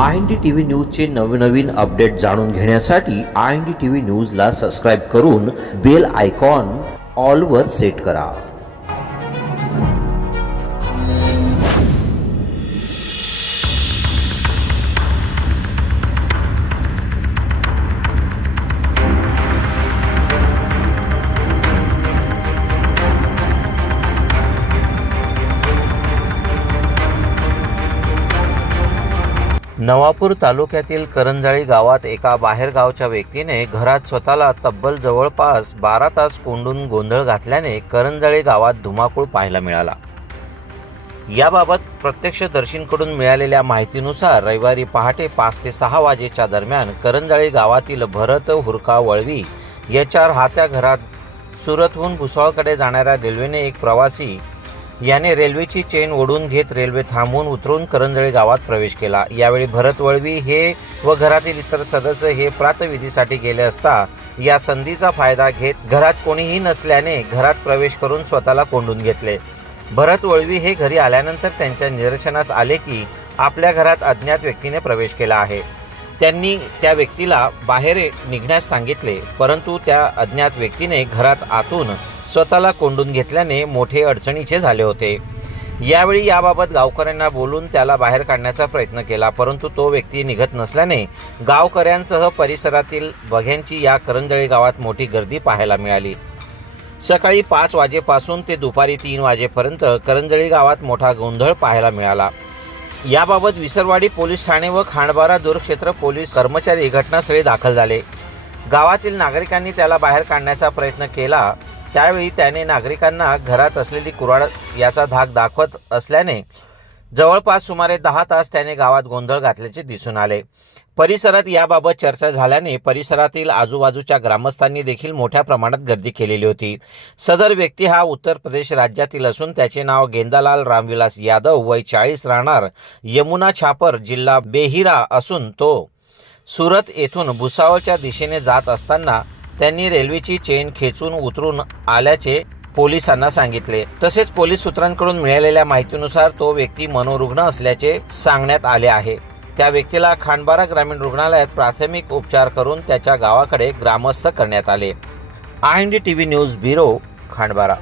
I N D T V न्यूजचे नवनवीन update जाणून घेण्यासाठी I N D T V न्यूजला सबस्क्राईब करून बेल आयकॉन ऑलवर सेट करा. नवापूर तालुक्यातील करंजाळी गावात एका बाहेरगावच्या व्यक्तीने घरात स्वतःला तब्बल जवळपास बारा तास कोंडून गोंधळ घातल्याने करंजाळी गावात धुमाकूळ पाहायला मिळाला. याबाबत प्रत्यक्षदर्शींकडून मिळालेल्या माहितीनुसार रविवारी पहाटे पाच ते सहा वाजेच्या दरम्यान करंजाळी गावातील भरत हुरका वळवी याच्या राहत्या घरात सुरतहून भुसावळकडे जाणाऱ्या रेल्वेने एक प्रवासी याने रेल्वेची चेन ओढून घेत रेल्वे थांबवून उतरून करंजळे गावात प्रवेश केला. यावेळी भरत वळवी हे व घरातील इतर सदस्य हे प्रातविधीसाठी गेले असता या संधीचा फायदा घेत घरात कोणीही नसल्याने घरात प्रवेश करून स्वतःला कोंडून घेतले. भरत वळवी हे घरी आल्यानंतर त्यांच्या निदर्शनास आले की आपल्या घरात अज्ञात व्यक्तीने प्रवेश केला आहे. त्यांनी त्या व्यक्तीला बाहेर निघण्यास सांगितले परंतु त्या अज्ञात व्यक्तीने घरात आतून स्वतःला कोंडून घेतल्याने मोठे अडचणीचे झाले होते. यावेळी याबाबत गावकऱ्यांना बोलून त्याला बाहेर काढण्याचा प्रयत्न केला परंतु तो व्यक्ती निघत नसल्याने गावकऱ्यांसह परिसरातील बघ्यांची या करंजळी गावात मोठी गर्दी पाहायला मिळाली. सकाळी पाच वाजेपासून ते दुपारी तीन वाजेपर्यंत करंजळी गावात मोठा गोंधळ पाहायला मिळाला. याबाबत विसरवाडी पोलीस ठाणे व खांडबारा दूरक्षेत्र पोलीस कर्मचारी घटनास्थळी दाखल झाले. गावातील नागरिकांनी त्याला बाहेर काढण्याचा प्रयत्न केला त्यावेळी त्याने नागरिकांना घरात असलेली कुराड याचा धाक दाखवत असल्याने जवळपास सुमारे दहा तास त्याने गावात गोंधळ घातल्याचे दिसून आले. परिसरात याबाबत चर्चा झाल्याने परिसरातील आजूबाजूच्या ग्रामस्थांनी देखील मोठ्या प्रमाणात गर्दी केलेली होती. सदर व्यक्ती हा उत्तर प्रदेश राज्यातील असून त्याचे नाव गेंदालाल रामविलास यादव वय चाळीस राहणार यमुना छापर जिल्हा बेहिरा असून तो सुरत येथून भुसावळच्या दिशेने जात असताना त्यांनी रेल्वेची चेन खेचून उतरून आल्याचे पोलिसांना सांगितले. तसेच पोलीस सूत्रांकडून मिळालेल्या माहितीनुसार तो व्यक्ती मनोरुग्ण असल्याचे सांगण्यात आले आहे. त्या व्यक्तीला खांडबारा ग्रामीण रुग्णालयात प्राथमिक उपचार करून त्याच्या गावाकडे ग्रामस्थ करण्यात आले. I N D T V news bureau Khandbara